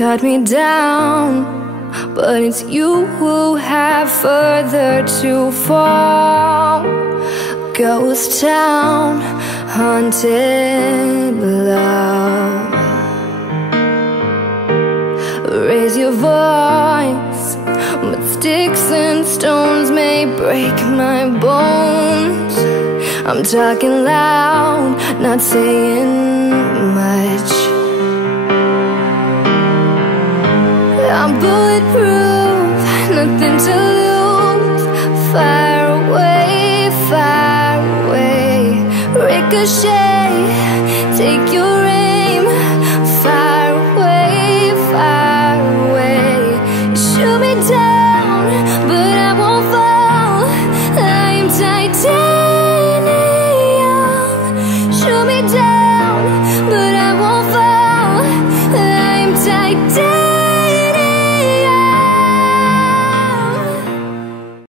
cut me down, but it's you who have further to fall. Ghost town, haunted love. Raise your voice, but sticks and stones may break my bones. I'm talking loud, not saying much. I'm bulletproof, nothing to lose. Far away, far away. Ricochet, take your aim. Far away, far away. Shoot me down, but I won't fall. I'm titanium. Shoot me down, but I won't fall. I'm titanium.